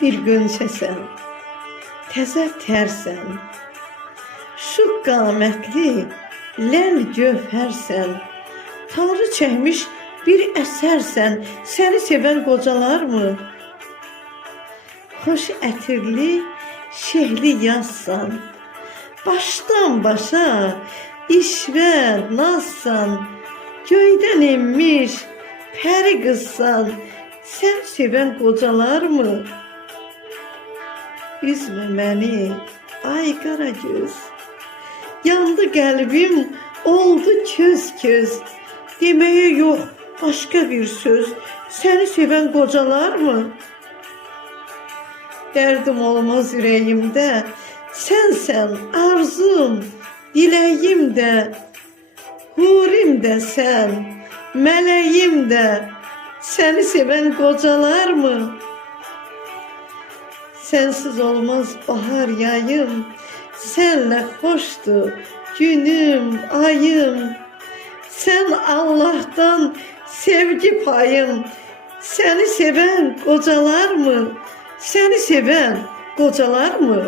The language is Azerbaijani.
bir gönçəsən, təzə tərsən. Şu qamətli ləl gövhərsən, Tanrı çəkmiş bir əsərsən, səni sevən qocalarmı? Xoş ətirli, şehli yazsan, başdan başa işvər, nazsan, göydən inmiş pəri qızsan, sən sevən qocalarmı? Üzmə məni, ay qara göz, yandı qəlbim, oldu köz-köz. Deməyə yox, başqa bir söz, səni sevən qocalarmı? Dərdim olmaz ürəyimdə, sənsən arzum, diləyim də, hurim də sən, mələyim də, səni sevən qocalarmı? Sənsiz olmaz bahar yayım, sənlə xoşdur günüm, ayım. Sən Allah'tan sevgi payım, səni sevən qocalarmı? Səni sevən qocalarmı?